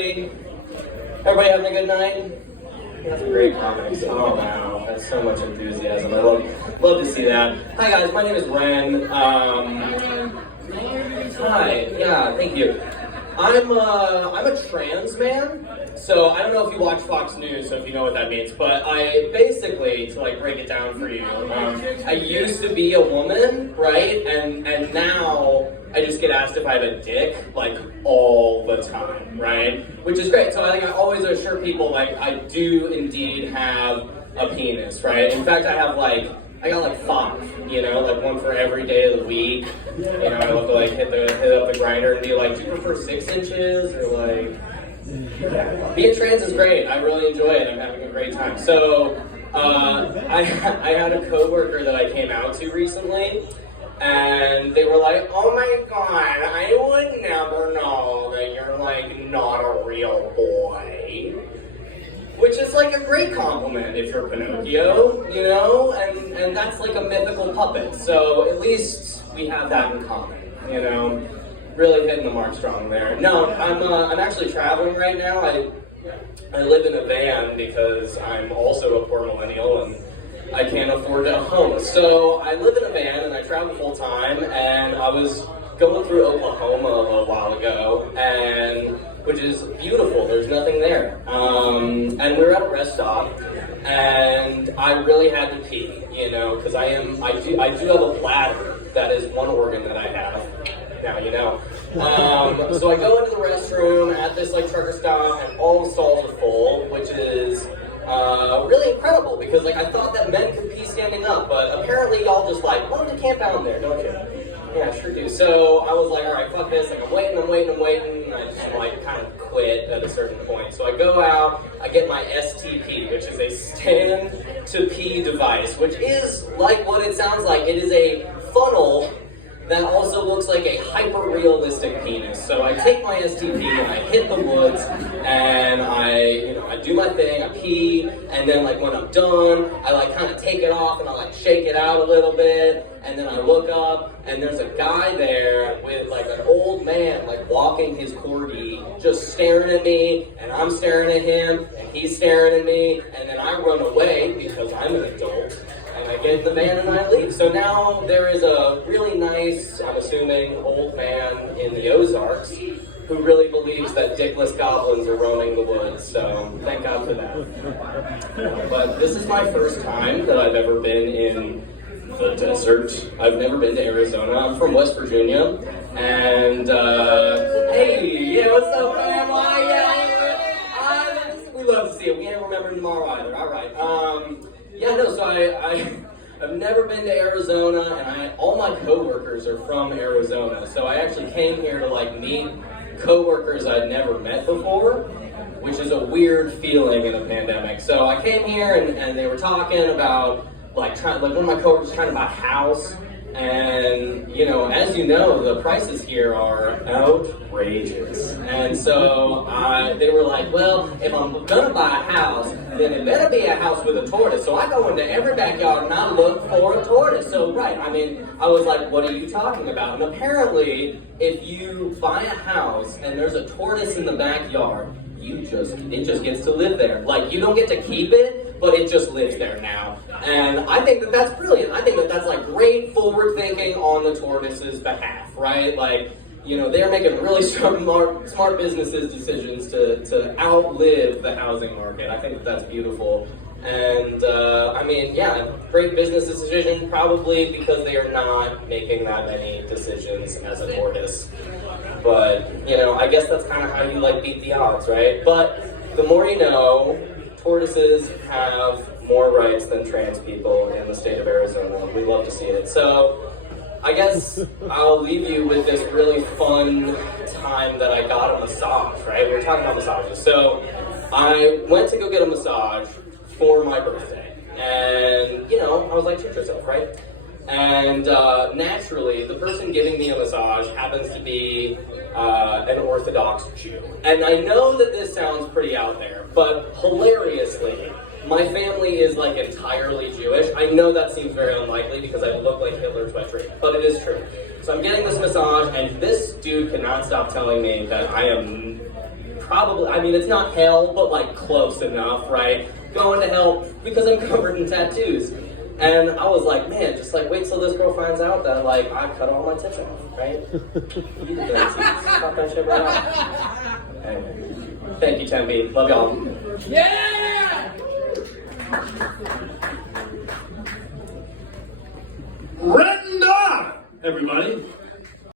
Everybody having a good night? That's a great comics. Oh wow, that's so much enthusiasm. I love to see that. Hi guys, my name is Ren. Hi, yeah, thank you. I'm a trans man, so I don't know if you watch Fox News, so if you know what that means, but I basically, to like break it down for you, I used to be a woman, right, and now I just get asked if I have a dick, like, all the time, right, which is great. So I always assure people, like, I do indeed have a penis, right. In fact, I got like 5, you know, like one for every day of the week. You know, I love to like hit up the grinder and be like, do you prefer 6 inches or like? Being trans is great. I really enjoy it. I'm having a great time. So I had a coworker that I came out to recently, and they were like, oh my god, I would never know that you're like not a real boy. Which is like a great compliment if you're Pinocchio, you know, and that's like a mythical puppet. So at least we have that in common, you know. Really hitting the mark strong there. No, I'm actually traveling right now. I live in a van because I'm also a poor millennial and I can't afford a home. So I live in a van and I travel full time, and I was going through Oklahoma a little while ago, and which is beautiful. There's nothing there. And we were at a rest stop, and I really had to pee, you know, because I do have a bladder. That is one organ that I have. Now you know. So I go into the restroom at this like trucker stop, and all the stalls are full, which is really incredible because like I thought that men could pee standing up, but apparently y'all just like want to camp out there, don't you? Yeah, sure do. So I was like, all right, fuck this. Like I'm waiting. And I just like kind of quit at a certain point. So I go out. I get my STP, which is a stand to pee device, which is like what it sounds like. It is a funnel that also looks like a hyper-realistic penis. So I take my STP and I hit the woods, and I do my thing, I pee, and then like when I'm done, I like kind of take it off and I like shake it out a little bit, and then I look up, and there's a guy there with like an old man like walking his corgi, just staring at me, and I'm staring at him, and he's staring at me, and then I run away because I'm an adult. And I get in the van and I leave. So now there is a really nice, I'm assuming, old man in the Ozarks who really believes that dickless goblins are roaming the woods. So thank God for that. But this is my first time that I've ever been in the desert. I've never been to Arizona. I'm from West Virginia. And, hey, yeah, what's up, man? We love to see it. We ain't remembering tomorrow either. All right. Yeah, no, so I've never been to Arizona, and all my coworkers are from Arizona, so I actually came here to like meet coworkers I'd never met before, which is a weird feeling in a pandemic. So I came here, and they were talking about like one of my coworkers was trying to buy a house, and you know, as you know, the prices here are outrageous. And so they were like, well, if I'm gonna buy a house, then it better be a house with a tortoise. So I go into every backyard and I look for a tortoise. So right, I mean, I was like, what are you talking about? And apparently, if you buy a house and there's a tortoise in the backyard, it just gets to live there. Like, you don't get to keep it, but it just lives there now. And I think that that's brilliant. I think that that's like great forward thinking on the tortoise's behalf, right? Like, you know, they're making really smart businesses decisions to outlive the housing market. I think that that's beautiful. And I mean, yeah, great business decision, probably because they are not making that many decisions as a tortoise. But, you know, I guess that's kind of how you like beat the odds, right? But the more you know, tortoises have more rights than trans people in the state of Arizona. We love to see it. So I guess I'll leave you with this really fun time that I got a massage, right? We were talking about massages. So I went to go get a massage for my birthday. And, you know, I was like, treat yourself, right? And naturally, the person giving me a massage happens to be an Orthodox Jew. And I know that this sounds pretty out there, but hilariously, my family is like entirely Jewish. I know that seems very unlikely because I look like Hitler's wet dream, but it is true. So I'm getting this massage, and this dude cannot stop telling me that I am probably, I mean, it's not hell, but like close enough, right? Going to hell because I'm covered in tattoos. And I was like, man, just like wait till this girl finds out that like I cut all my tits off, right? You did that, cut that shit right off. Anyway, thank you, Tempe. Love y'all. Yeah!